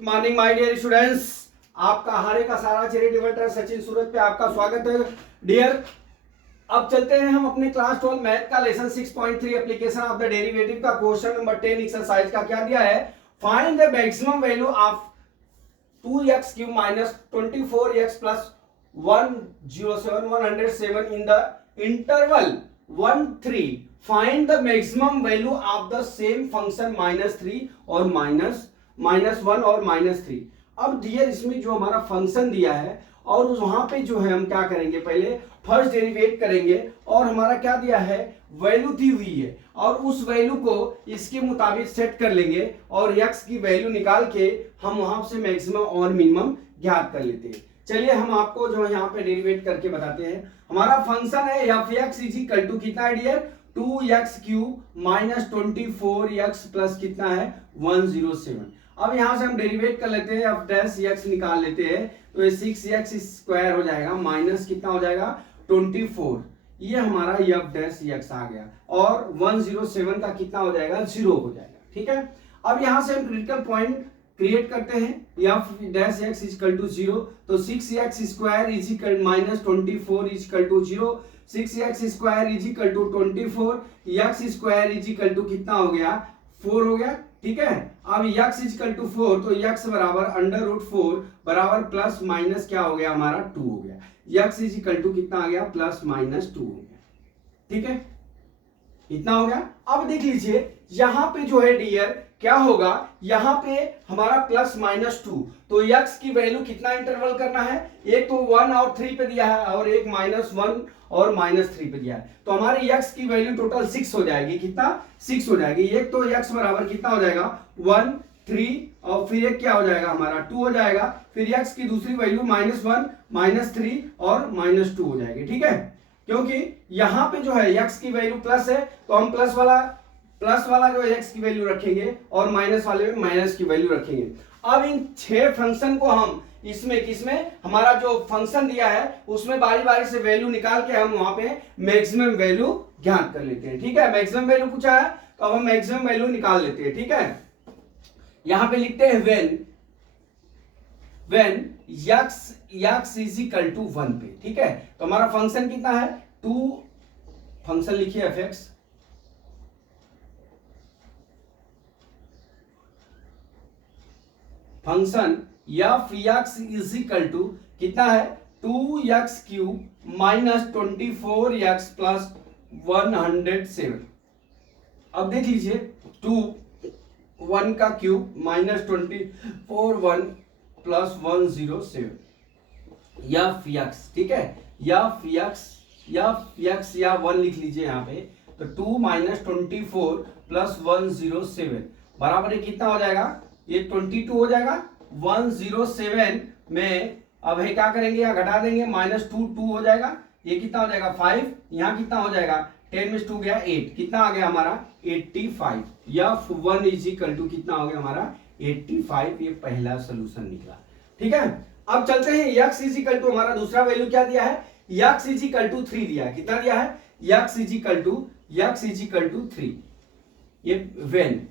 Morning my dear students, आपका हारे का सारा चैरिटेबल ट्रस्ट सचिन सूरत पे आपका स्वागत है डियर। अब चलते हैं हम अपने क्लास 12 मैथ का lesson 6.3 application of the derivative का क्वेश्चन नंबर 10 एक्सरसाइज का क्या दिया है। Find the maximum value of 2x cube minus 24x plus 107 in the interval 1 3। Find the maximum value of the same function -3 और -1 और -3। अब dear इसमें जो हमारा फंक्शन दिया है और वहां पे जो है हम क्या करेंगे, पहले फर्स्ट डेरिवेट करेंगे और हमारा क्या दिया है, वैल्यू दी हुई है और उस वैल्यू को इसके मुताबिक सेट कर लेंगे और x की वैल्यू निकाल के हम वहां से मैक्सिमम और मिनिमम ज्ञात कर लेते हैं। चलिए हम आपको जो है यहाँ पे डेरिवेट करके बताते हैं। हमारा फंक्शन है f(x) इक्वल टू कितना है dear, 2x cube minus 24x plus कितना है 107। अब यहां से हम डेरिवेट कर लेते हैं, f डैश x निकाल लेते हैं तो ये 6x स्क्वायर हो जाएगा माइनस कितना हो जाएगा 24। ये हमारा f डैश x आ गया और 107 का कितना हो जाएगा 0 हो जाएगा। ठीक है, अब यहां से हम क्रिटिकल पॉइंट क्रिएट करते हैं f dash x equal to 0, तो 6x square is equal minus 24 equal to 0, 6x square is equal to 24, x square is equal to कितना हो गया 4 हो गया। ठीक है, अब x इक्वल टू 4 तो x बराबर अंडर रूट 4 बराबर प्लस माइनस क्या हो गया हमारा 2 हो गया। x इक्वल टू कितना आ गया प्लस माइनस 2 हो गया। ठीक है, इतना हो गया। अब देख लीजिए यहां पे जो है डियर क्या होगा, यहां पे हमारा प्लस माइनस 2, तो x की वैल्यू कितना इंटरवल करना है, एक तो 1 और 3 पे दिया है और एक -1 और -3 पे दिया है, तो हमारे x की वैल्यू टोटल 6 हो जाएगी। कितना 6 हो जाएगी। एक तो x बराबर कितना हो जाएगा 1 3 और फिर एक क्या हो जाएगा हमारा 2 हो जाएगा, फिर x की दूसरी वैल्यू -1 -3 और -2 हो जाएगी। ठीक है, क्योंकि यहां पे जो है x की वैल्यू प्लस है तो हम प्लस वाला जो x की वैल्यू रखेंगे और माइनस वाले में माइनस की वैल्यू रखेंगे। अब इन 6 फंक्शन को हम इसमें किसमें हमारा जो फंक्शन दिया है उसमें बारी बारी से वैल्यू निकाल के हम वहां पे मैक्सिमम वैल्यू ज्ञात कर लेते हैं। ठीक है, मैक्सिमम वैल्यू पूछा है तो अब हम मैक्सिमम वैल्यू निकाल लेते हैं। ठीक है, यहां पे लिखते हैं when x is equal to 1 पे। ठीक है, तो हमारा फंक्शन कितना है 2, फंक्शन लिखिए f(x), function f(x) is equal to कितना है 2x cube minus 24x plus 107। अब देख लीजिए 2 1 का क्यूब माइनस 24 1 प्लस 107 f(x). ठीक है, f(x) या 1 लिख लीजिए यहाँ पे, तो 2 माइनस 24 प्लस 107 बराबर है कितना हो जाएगा, ये 22 हो जाएगा। 107 में अब है क्या करेंगे, यहाँ घटा देंगे -2 हो जाएगा, ये कितना हो जाएगा 5, यहाँ कितना हो जाएगा 10 में 2 गया 8, कितना आ गया हमारा 85। f(1) इज इक्वल टू कितना हो गया हमारा 85। ये पहला सोल्यूशन निकला। ठीक है, अब चलते हैं x इज इक्वल टू हमारा दूसरा वैल्यू क्या दिया है, x इज इक्वल टू 3 दिया है। कितना दिया है, x इज इक्वल टू 3, ये व्हेन।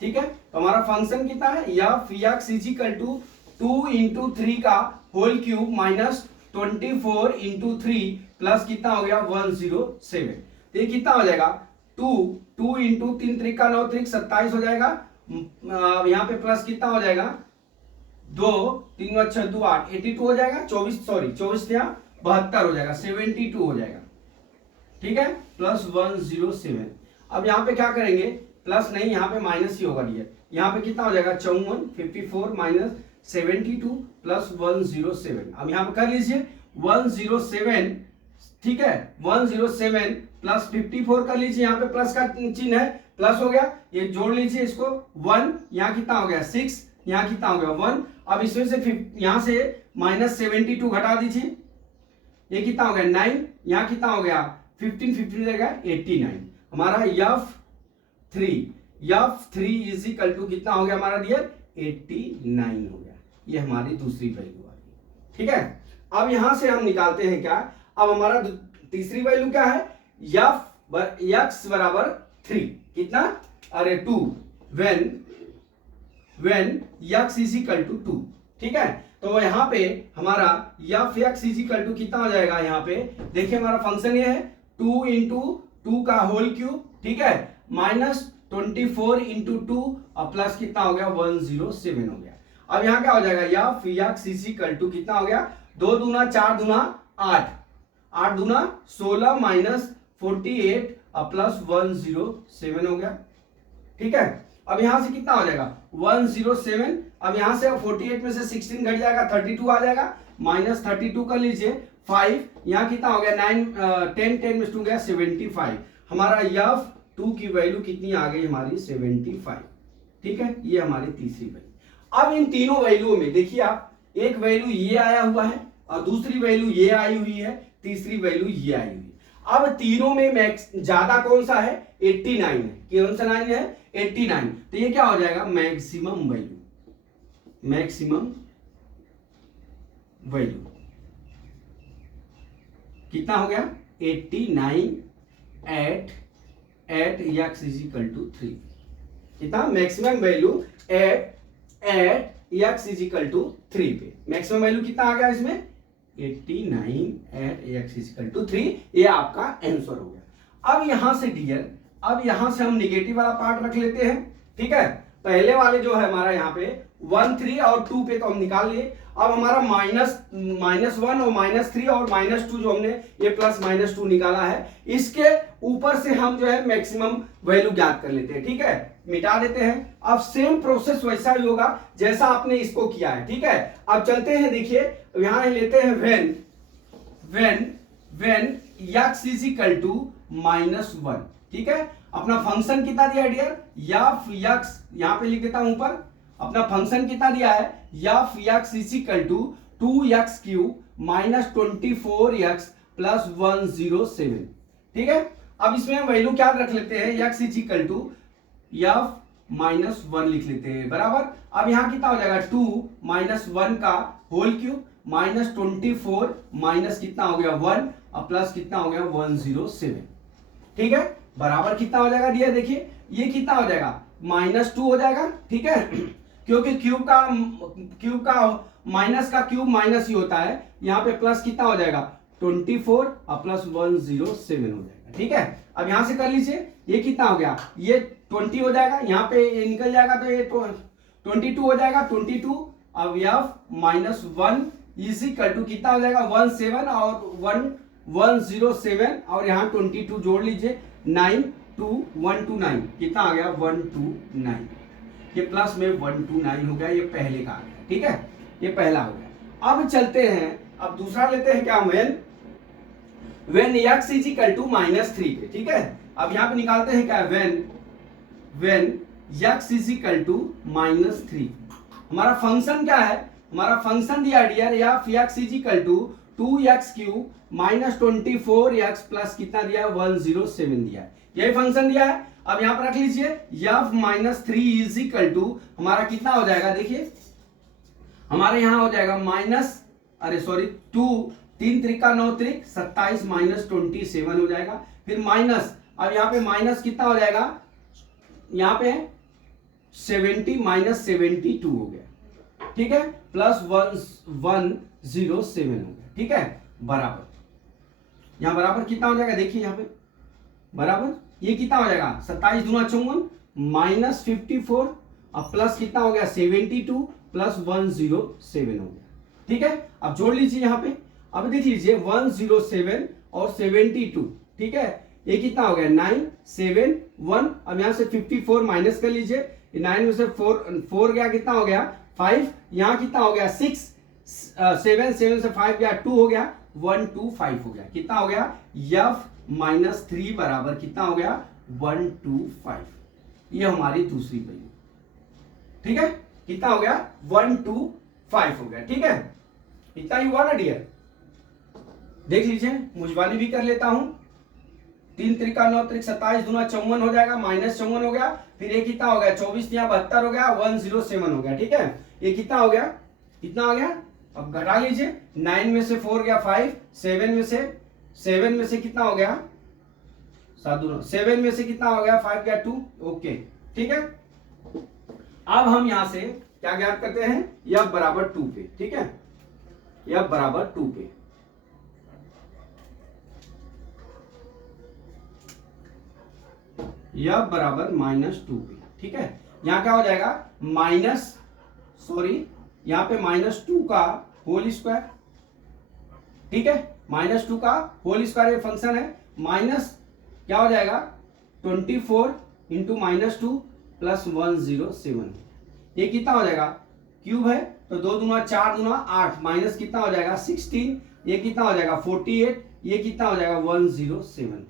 ठीक है, तो हमारा फंक्शन कितना है f(x) is equal to 2 into 3 का whole cube minus 24 into 3 plus कितना हो गया 107। तो ये कितना हो जाएगा 2 इंटू 3 3 का 9 3 27 हो जाएगा। यहाँ पे प्लस कितना हो जाएगा 2 3 अच्छा 2 8 82 हो जाएगा, 24 से 72 हो जाएगा, 72 हो जाएगा। ठीक है, प्लस 107। अब यहाँ पे क्या करेंगे, प्लस नहीं यहाँ पे माइनस ही होगा डियर, यहाँ पे कितना हो जाएगा 54 माइनस 72 प्लस 107। अब यहाँ पे कर लीजिए 107। ठीक है, 107 प्लस 54 कर लीजिए, यहाँ पे प्लस का चिन्ह है, प्लस हो गया, ये जोड़ लीजिए इसको 1, यहाँ कितना हो गया 6, यहाँ कितना हो गया 1। अब इसमें से यहाँ से -72 घटा दीजिए, ये कितना हो गया 9, यहाँ कितना हो गया 15 रहेगा 89। हमारा f(3) इज इक्वल टू कितना हो गया हमारा डियर 89 हो गया। ये हमारी दूसरी वैल्यू आ गई। ठीक है, अब यहां से हम निकालते हैं क्या, अब हमारा तीसरी वैल्यू क्या है, x बराबर 3 कितना, अरे 2 when when x is equal to 2। ठीक है, तो यहाँ पे हमारा f x is equal to कितना हो जाएगा, यहाँ पे देखिए हमारा फंक्शन ये है 2 इंटू 2 का होल क्यूब, ठीक है, माइनस 24 इंटू 2 और प्लस कितना हो गया 107 हो गया। अब यहाँ क्या हो जाएगा, f x is equal to कितना हो गया, 2 दूना 4 दूना 8, 8 दूना 16 माइनस 48 और प्लस 107 हो गया। ठीक है, अब यहां से कितना हो जाएगा 107, अब यहां से 48 में से 16 घट जाएगा 32 आ जाएगा, माइनस 32 कर लीजिए 5, यहाँ कितना हो गया 9 10 10 में 2 गया 75। हमारा एफ 2 की वैल्यू कितनी आ गई हमारी 75। ठीक है, ये हमारी तीसरी वैल्यू। अब इन तीनों वैल्यूओं में देखिए आप, एक वैल्यू ये आया हुआ है और दूसरी वैल्यू ये आई हुई है, तीसरी वैल्यू ये आई हुई है। अब तीनों में मैक्स ज्यादा कौन सा है 89 है, कौन सा 9 है 89, तो ये क्या हो जाएगा मैक्सिमम वैल्यू, मैक्सिमम वैल्यू कितना हो गया 89 at x is equal to 3। कितना maximum value at x is equal to 3 पे मैक्सिमम वैल्यू कितना आ गया इसमें 89 at x is equal to 3, ये आपका आंसर हो गया। अब यहां से डियर, अब यहां से हम निगेटिव वाला पार्ट रख लेते हैं। ठीक है, पहले वाले जो है हमारा यहाँ पे 1 3 और 2 पे तो हम निकाल लिए। अब हमारा -1 और -3 और -2 जो हमने ये +-2 निकाला है, इसके ऊपर से हम जो है मैक्सिमम वैल्यू ज्ञात कर लेते हैं। ठीक है, मिटा देते हैं। अब सेम प्रोसेस वैसा ही होगा जैसा आपने इसको किया है। ठीक है, अब चलते हैं, देखिए यहां लेते हैं when x is equal to -1। ठीक है, अपना फंक्शन कितना दिया डियर, एफ एक्स, यहां पे लिख देता हूं ऊपर, अपना फंक्शन कितना दिया है f x is equal to 2x cube minus 24x plus 107। ठीक है, अब इसमें हम वैल्यू क्या रख लेते हैं, x is equal to f -1 लिख लेते हैं बराबर। अब यहां कितना हो जाएगा 2 -1 का होल क्यूब माइनस 24 माइनस कितना हो गया 1 और प्लस कितना हो गया 107। ठीक है, बराबर कितना हो जाएगा डियर, देखिए ये कितना हो जाएगा -2 हो जाएगा। ठीक है, क्योंकि क्यूब का माइनस का क्यूब माइनस ही होता है, यहाँ पे प्लस कितना हो जाएगा 24 और प्लस 107 हो जाएगा। ठीक है, अब यहां से कर लीजिए, ये कितना हो गया, ये 20 हो जाएगा, यहाँ पे ये निकल जाएगा तो ये 22 हो जाएगा 22। अब एफ -1 इज इक्वल टू कितना हो जाएगा 17 और 107 और यहाँ 22 जोड़ लीजिए 9 2 129 कितना आ गया 129, ये प्लस में 129 हो गया, ये पहले का आ गया। ठीक है, ये पहला हो गया। अब चलते हैं, अब दूसरा लेते हैं क्या, when x is equal to -3 पे। ठीक है, अब यहाँ पे निकालते हैं क्या, when x is equal to -3। हमारा फंक्शन क्या है, हमारा फंक्शन दिया dear f x is equal to 2x cube minus 24x plus कितना दिया 107 दिया है, यही फंक्शन दिया है। अब यहां पर रख लीजिए एफ -3 इज इक्वल टू हमारा कितना हो जाएगा, देखिए हमारे यहां हो जाएगा टू 3 त्रिका 9 त्रिक 27 माइनस 27 हो जाएगा, फिर माइनस, अब यहाँ पे माइनस कितना हो जाएगा, यहाँ पे 70 माइनस 72 हो गया। ठीक है, प्लस 107 हो गया। ठीक है, बराबर, यहां बराबर कितना हो जाएगा, देखिए यहाँ पे बराबर ये कितना हो जाएगा 27 दूना 54 माइनस 54 और प्लस कितना हो गया 72 प्लस 107 हो गया। ठीक है, अब जोड़ लीजिए यहाँ पे, अब देख लीजिए 107 और 72। ठीक है, ये कितना हो गया 9 7 1, अब यहां से 54 माइनस कर लीजिए, 9 में से 4 गया, कितना हो गया 5, यहाँ कितना हो गया 6 7 से 5 गया 2 हो गया 125 हो गया, कितना हो गया एफ -3 बराबर कितना हो गया 125। ये हमारी दूसरी वैल्यू। ठीक है, कितना हो गया 125 हो गया। ठीक है, इतना ही हुआ ना डियर, देख लीजिए मुझवाली भी कर लेता हूं, 3 त्रिका 9 त्रिक 27 दूना 54 हो जाएगा, -54 हो गया, फिर ये कितना हो गया 24 या 72 हो गया, 107 हो गया। ठीक है, ये कितना हो गया, कितना हो गया, अब घटा लीजिए 9 में से 4 गया 5, 7 में से कितना हो गया 7 में से कितना हो गया 5 गया 2। ओके, ठीक है, अब हम यहां से क्या ज्ञात करते हैं, f बराबर 2 पे, ठीक है, f बराबर 2 पे। f बराबर -2 पे, ठीक है। यहां क्या हो जाएगा, यहां पे -2 का होल स्क्वायर, ठीक है, -2 का होल स्क्वायर ये फंक्शन है, माइनस क्या हो जाएगा 24 इंटू -2 प्लस 107, ये कितना हो जाएगा, क्यूब है तो 2 दूना 4 दूना 8, माइनस कितना हो जाएगा 16, ये कितना हो जाएगा 48, ये कितना हो जाएगा 107,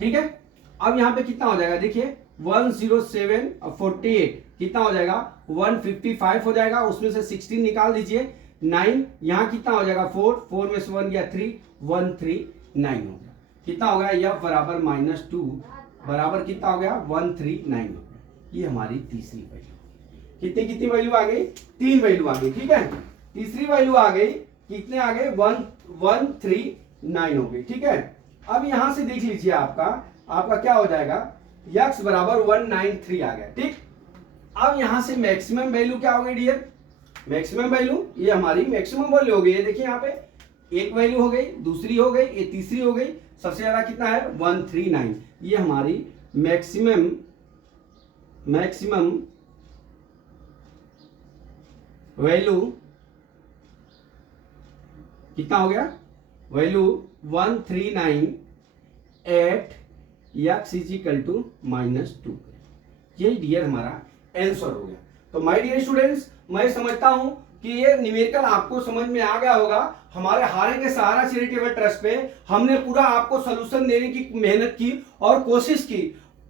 ठीक है। अब यहां पे कितना हो जाएगा, देखिए 107 और 48 कितना हो जाएगा 155 हो जाएगा, उसमें से 16 निकाल दीजिए 9, यहां कितना हो जाएगा 4 में से 1 गया 3, 139 हो गया, कितना हो गया f बराबर -2 बराबर कितना हो गया 139 हो गया। ये हमारी तीसरी वैल्यू, कितनी वैल्यू आ गई, 3 वैल्यू आ गई, ठीक है। तीसरी वैल्यू आ गई, कितने आ गए 139 हो गई, ठीक है। अब यहां से देख लीजिए आपका क्या हो जाएगा, x बराबर 193 आ गया, ठीक। अब यहां से मैक्सिमम वैल्यू क्या हो गई डियर, मैक्सिमम वैल्यू, ये हमारी मैक्सिमम वैल्यू हो गई, ये देखिए यहाँ पे एक वैल्यू हो गई, दूसरी हो गई, ये तीसरी हो गई, सबसे ज्यादा कितना है 139, ये हमारी मैक्सिमम वैल्यू कितना हो गया, value 139 at x is equal to -2, ये डियर हमारा आंसर हो गया। तो माय डियर स्टूडेंट्स, मैं समझता हूं कि ये न्यूमेरिकल आपको समझ में आ गया होगा। हमारे हारेंगे सहारा चैरिटेबल ट्रस्ट पे हमने पूरा आपको सोल्यूशन देने की मेहनत की और कोशिश की।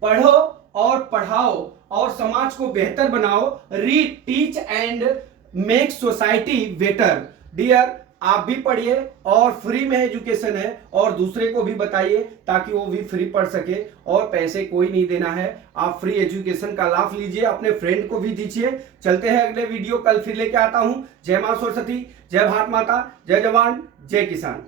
पढ़ो और पढ़ाओ और समाज को बेहतर बनाओ, read teach and make society better. Dear, आप भी पढ़िए और फ्री में एजुकेशन है और दूसरे को भी बताइए ताकि वो भी फ्री पढ़ सके और पैसे कोई नहीं देना है। आप फ्री एजुकेशन का लाभ लीजिए, अपने फ्रेंड को भी दीजिए। चलते हैं अगले वीडियो, कल फिर लेके आता हूं। जय मां सरस्वती, जय भारत माता, जय जवान, जय किसान।